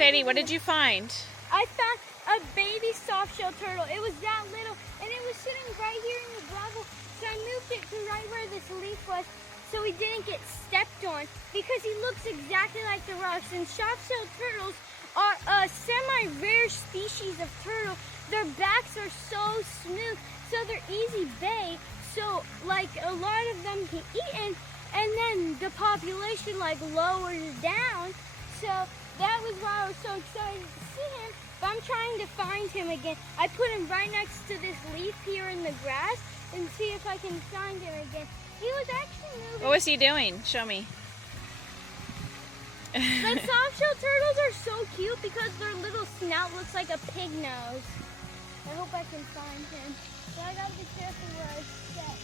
Sadie, what did you find? I found a baby softshell turtle. It was that little, and it was sitting right here in the gravel. So I moved it to right where this leaf was, so he didn't get stepped on, because he looks exactly like the rocks. And softshell turtles are a semi-rare species of turtle. Their backs are so smooth, so they're easy bait. So like a lot of them get eaten, and then the population like lowers down. So that was why I was so excited to see him. But I'm trying to find him again. I put him right next to this leaf here in the grass and see if I can find him again. He was actually moving. What was he doing? Show me. But softshell turtles are so cute because their little snout looks like a pig nose. I hope I can find him. But I gotta be careful where I step.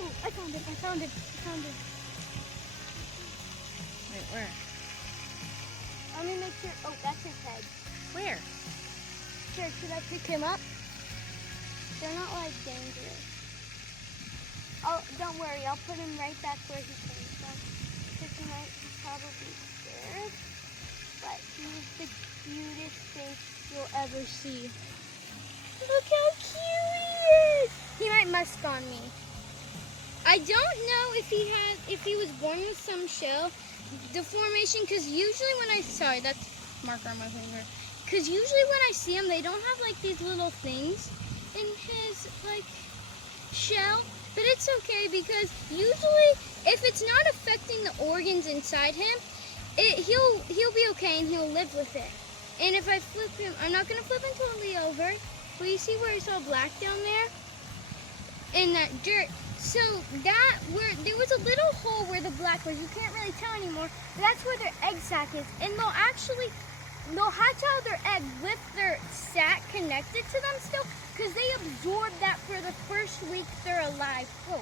Oh, I found him, I found him, I found him. Wait, where? Let me make sure. Oh, that's his head. Where? Sure, should I pick him up? They're not like dangerous. Oh, don't worry, I'll put him right back where he came from. Because he might probably scared. But he's the cutest fish you'll ever see. Look how cute he is! He might musk on me. I don't know if he was born with some shell deformation, because usually when sorry, that's marker on my finger. Because usually when I see him, they don't have like these little things in his like shell. But it's okay, because usually if it's not affecting the organs inside him, he'll be okay and he'll live with it. And if I flip him, I'm not gonna flip him totally over. But you see where it's all black down there? In that dirt. So where there was a little hole where the black was, you can't really tell anymore, but that's where their egg sac is. And they'll hatch out their egg with their sac connected to them still, because they absorb that for the first week they're alive. Whoa.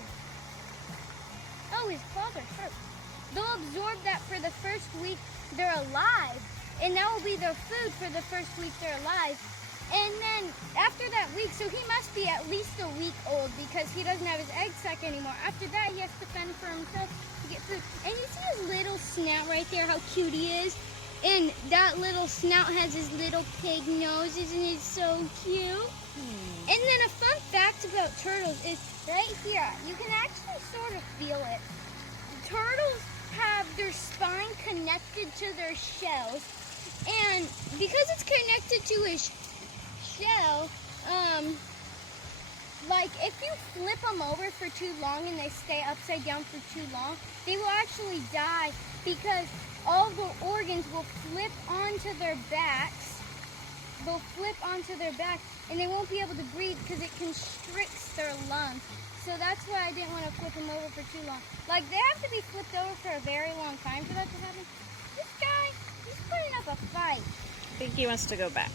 Oh, his claws are sharp. They'll absorb that for the first week they're alive, and that will be their food for the first week they're alive. And then after that week, so he must be at least a week old, because he doesn't have his egg sac anymore. After that, he has to fend for himself to get food. And you see his little snout right there, how cute he is? And that little snout has his little pig nose. Isn't it so cute? And then a fun fact about turtles is right here, you can actually sort of feel it. Turtles have their spine connected to their shells. And because it's connected to his shell, like if you flip them over for too long and they stay upside down for too long, they will actually die, because all the organs will flip onto their backs. They'll flip onto their back and they won't be able to breathe because it constricts their lungs. So that's why I didn't want to flip them over for too long. Like they have to be flipped over for a very long time for that to happen. This guy, he's putting up a fight. I think he wants to go back.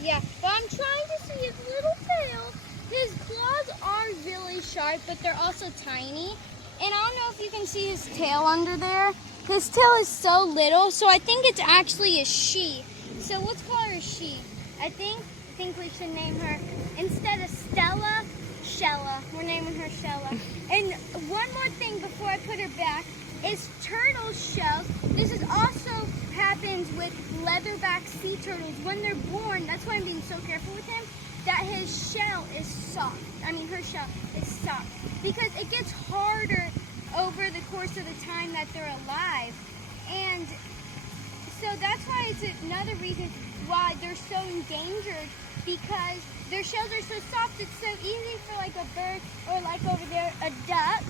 Yeah, but I'm trying to see his little tail. His claws are really sharp, but they're also tiny. And I don't know if you can see his tail under there. His tail is so little, so I think it's actually a she. So let's call her a she. I think we should name her, instead of Stella, Shella. We're naming her Shella. And one more thing before I put her back is turtle shells. This is also happens with leatherback sea turtles. When they're born, that's why I'm being so careful with him, that his shell is soft. I mean, her shell is soft, because it gets harder over the course of the time that they're alive. And so that's why it's another reason why they're so endangered, because their shells are so soft. It's so easy for like a bird, or like over there, a duck,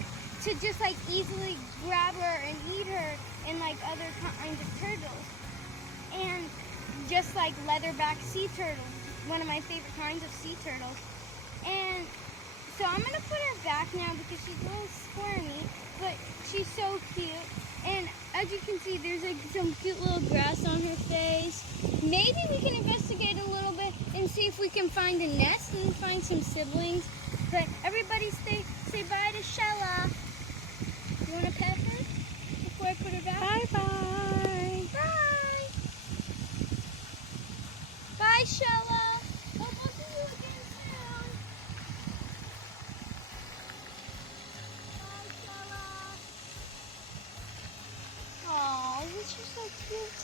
to just like easily grab her and eat her, and like other kinds of turtles. And just like leatherback sea turtles, one of my favorite kinds of sea turtles. And so I'm gonna put her back now because she's a little squirmy, but she's so cute. And as you can see, there's like some cute little grass on her face. Maybe we can investigate a little bit and see if we can find a nest and find some siblings. But everybody say bye to Shella. You want to pet her before I put her back? Bye-bye. Bye. Bye, Shella. Hope we'll see you again soon. Bye, Shella. Aw, isn't she so cute?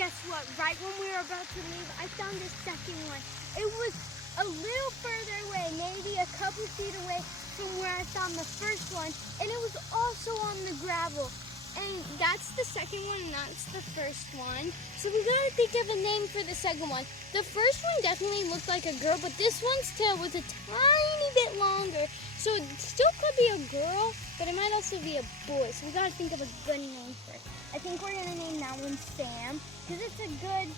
guess what? Right when we were about to leave, I found the second one. It was a little further away, maybe a couple feet away from where I found the first one, and it was also on the gravel. And that's the second one, and that's the first one. So we gotta think of a name for the second one. The first one definitely looked like a girl, but this one's tail was a tiny bit longer. So it still could be a girl, but it might also be a boy. So we gotta think of a good name first. I think we're gonna name that one Sam, because it's a good,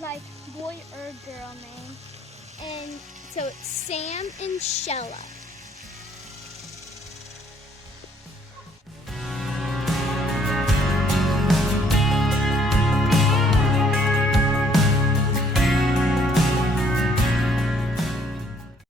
like, boy or girl name. And so it's Sam and Shella.